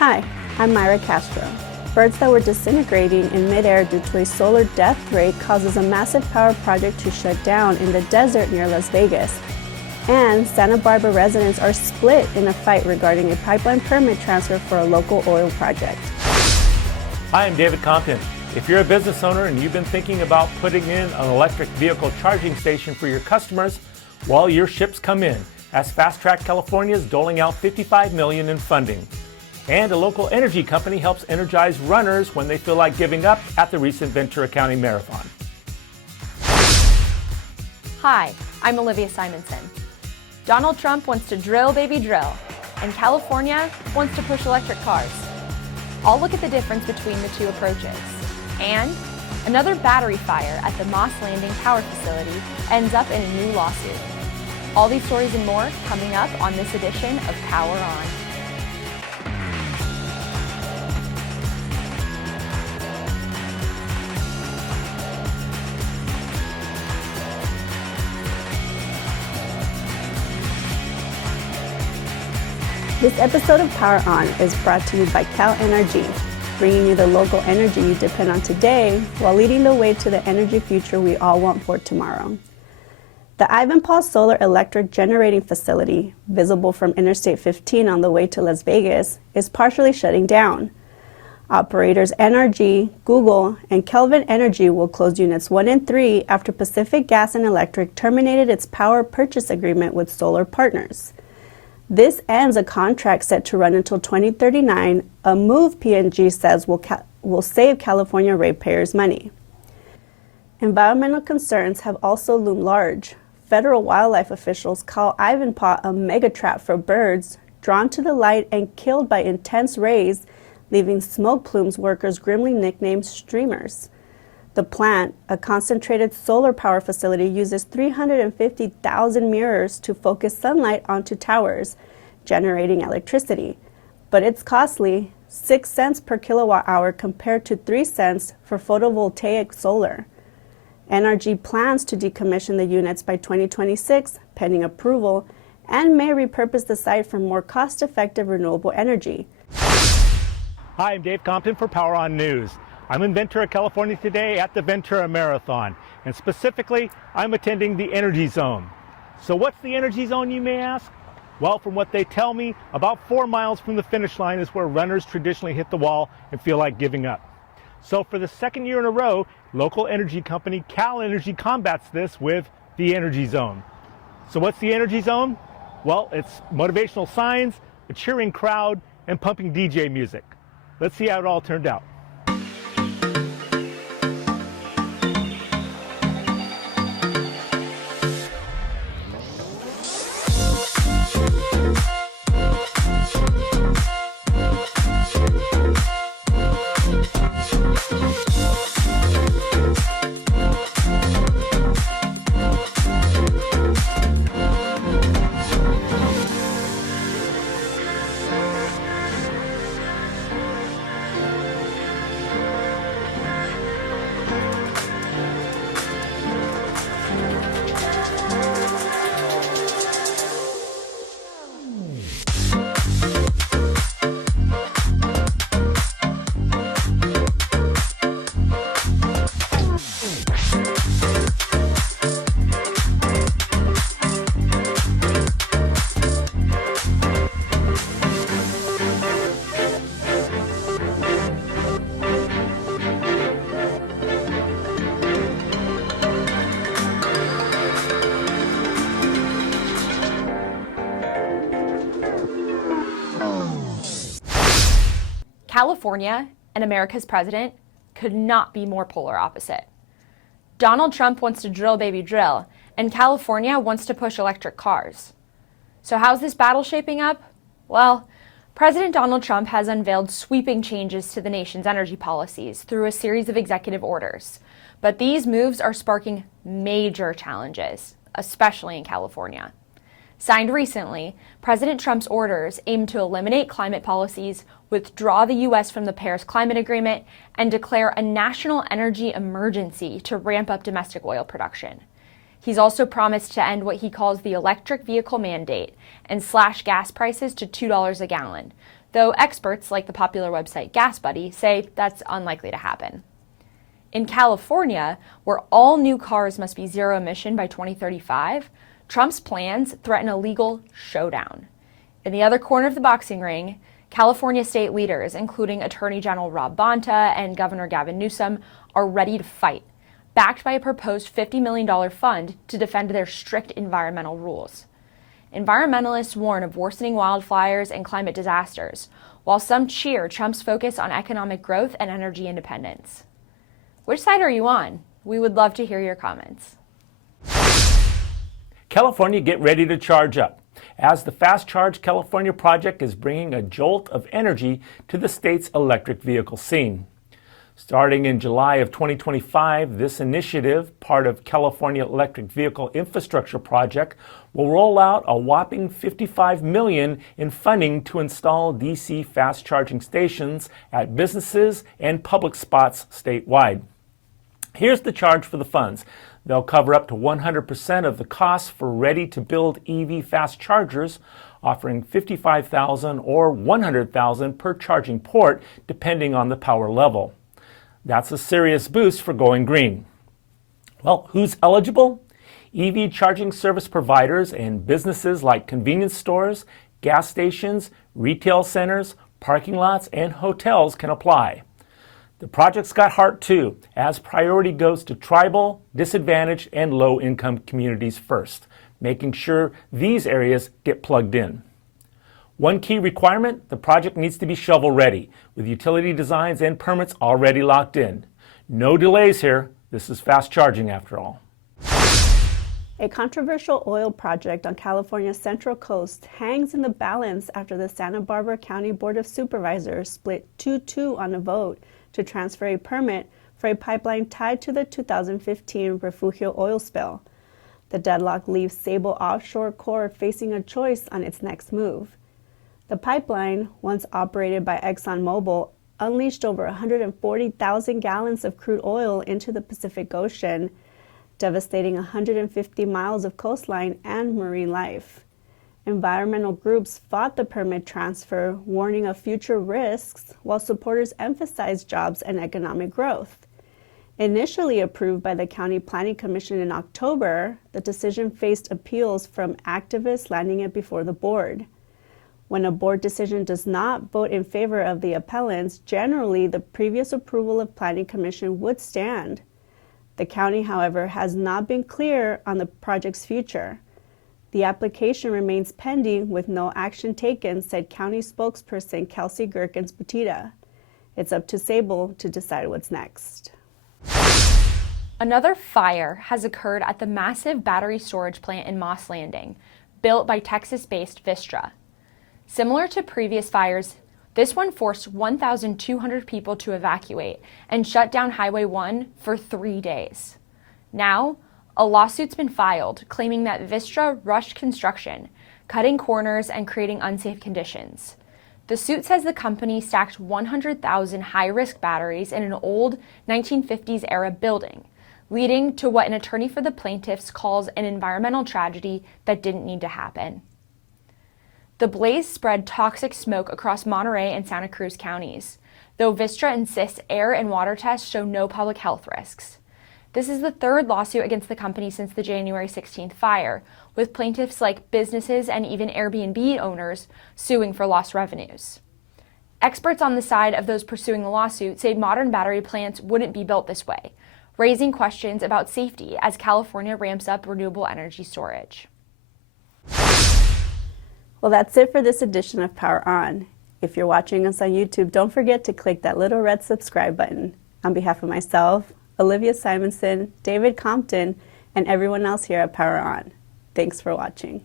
Hi, I'm Myra Castro. Birds that were disintegrating in midair due to a solar death ray causes a massive power project to shut down in the desert near Las Vegas. And Santa Barbara residents are split in a fight regarding a pipeline permit transfer for a local oil project. Hi, I'm David Compton. If you're a business owner and you've been thinking about putting in an electric vehicle charging station for your customers, well, your ships come in, as Fast Track California is doling out $55 million in funding. And a local energy company helps energize runners when they feel like giving up at the recent Ventura County Marathon. Hi, I'm Olivia Simonson. Donald Trump wants to drill, baby, drill, and California wants to push electric cars. I'll look at the difference between the two approaches. And another battery fire at the Moss Landing power facility ends up in a new lawsuit. All these stories and more coming up on this edition of PowerON. This episode of PowerON is brought to you by Cal NRG, bringing you the local energy you depend on today while leading the way to the energy future we all want for tomorrow. The Ivanpah Solar Electric Generating Facility, visible from Interstate 15 on the way to Las Vegas, is partially shutting down. Operators NRG, Google, and Kelvin Energy will close Units 1 and 3 after Pacific Gas and Electric terminated its power purchase agreement with Solar Partners. This ends a contract set to run until 2039, a move P&G says will save California ratepayers money. Environmental concerns have also loomed large. Federal wildlife officials call Ivanpah a megatrap for birds, drawn to the light and killed by intense rays, leaving smoke plumes workers grimly nicknamed streamers. The plant, a concentrated solar power facility, uses 350,000 mirrors to focus sunlight onto towers, generating electricity. But it's costly, 6 cents per kilowatt hour compared to 3 cents for photovoltaic solar. NRG plans to decommission the units by 2026, pending approval, and may repurpose the site for more cost-effective renewable energy. Hi, I'm Dave Compton for PowerON News. I'm in Ventura, California today at the Ventura Marathon, and specifically, I'm attending the Energy Zone. So what's the Energy Zone, you may ask? Well, from what they tell me, about 4 miles from the finish line is where runners traditionally hit the wall and feel like giving up. So for the second year in a row, local energy company Cal Energy combats this with the Energy Zone. So what's the Energy Zone? Well, it's motivational signs, a cheering crowd, and pumping DJ music. Let's see how it all turned out. California and America's president could not be more polar opposite. Donald Trump wants to drill, baby, drill, and California wants to push electric cars. So how's this battle shaping up? Well, President Donald Trump has unveiled sweeping changes to the nation's energy policies through a series of executive orders. But these moves are sparking major challenges, especially in California. Signed recently, President Trump's orders aim to eliminate climate policies, withdraw the U.S. from the Paris Climate Agreement, and declare a national energy emergency to ramp up domestic oil production. He's also promised to end what he calls the electric vehicle mandate and slash gas prices to $2 a gallon, though experts like the popular website GasBuddy say that's unlikely to happen. In California, where all new cars must be zero emission by 2035, Trump's plans threaten a legal showdown. In the other corner of the boxing ring, California state leaders, including Attorney General Rob Bonta and Governor Gavin Newsom, are ready to fight, backed by a proposed $50 million fund to defend their strict environmental rules. Environmentalists warn of worsening wildfires and climate disasters, while some cheer Trump's focus on economic growth and energy independence. Which side are you on? We would love to hear your comments. California, get ready to charge up, as the Fast Charge California project is bringing a jolt of energy to the state's electric vehicle scene. Starting in July of 2025, this initiative, part of California Electric Vehicle Infrastructure Project, will roll out a whopping $55 million in funding to install DC fast charging stations at businesses and public spots statewide. Here's the charge for the funds. They'll cover up to 100% of the costs for ready-to-build EV fast chargers, offering $55,000 or $100,000 per charging port, depending on the power level. That's a serious boost for going green. Well, who's eligible? EV charging service providers and businesses like convenience stores, gas stations, retail centers, parking lots, and hotels can apply. The project's got heart too, as priority goes to tribal, disadvantaged, and low-income communities first, making sure these areas get plugged in. One key requirement, the project needs to be shovel-ready, with utility designs and permits already locked in. No delays here. This is fast charging after all. A controversial oil project on California's Central Coast hangs in the balance after the Santa Barbara County Board of Supervisors split 2-2 on a vote to transfer a permit for a pipeline tied to the 2015 Refugio oil spill. The deadlock leaves Sable Offshore Corp facing a choice on its next move. The pipeline, once operated by ExxonMobil, unleashed over 140,000 gallons of crude oil into the Pacific Ocean, devastating 150 miles of coastline and marine life. Environmental groups fought the permit transfer, warning of future risks, while supporters emphasized jobs and economic growth. Initially approved by the County Planning Commission in October, the decision faced appeals from activists landing it before the board. When a board decision does not vote in favor of the appellants, generally the previous approval of Planning Commission would stand. The county, however, has not been clear on the project's future. The application remains pending with no action taken, said county spokesperson Kelsey Gerkens-Butita. It's up to Sable to decide what's next. Another fire has occurred at the massive battery storage plant in Moss Landing, built by Texas-based Vistra. Similar to previous fires, this one forced 1,200 people to evacuate and shut down Highway 1 for 3 days. Now, a lawsuit's been filed claiming that Vistra rushed construction, cutting corners and creating unsafe conditions. The suit says the company stacked 100,000 high-risk batteries in an old 1950s-era building, leading to what an attorney for the plaintiffs calls an environmental tragedy that didn't need to happen. The blaze spread toxic smoke across Monterey and Santa Cruz counties, though Vistra insists air and water tests show no public health risks. This is the third lawsuit against the company since the January 16th fire, with plaintiffs like businesses and even Airbnb owners suing for lost revenues. Experts on the side of those pursuing the lawsuit say modern battery plants wouldn't be built this way, raising questions about safety as California ramps up renewable energy storage. Well, that's it for this edition of Power On. If you're watching us on YouTube, don't forget to click that little red subscribe button. On behalf of myself, Olivia Simonson, David Compton, and everyone else here at Power On, thanks for watching.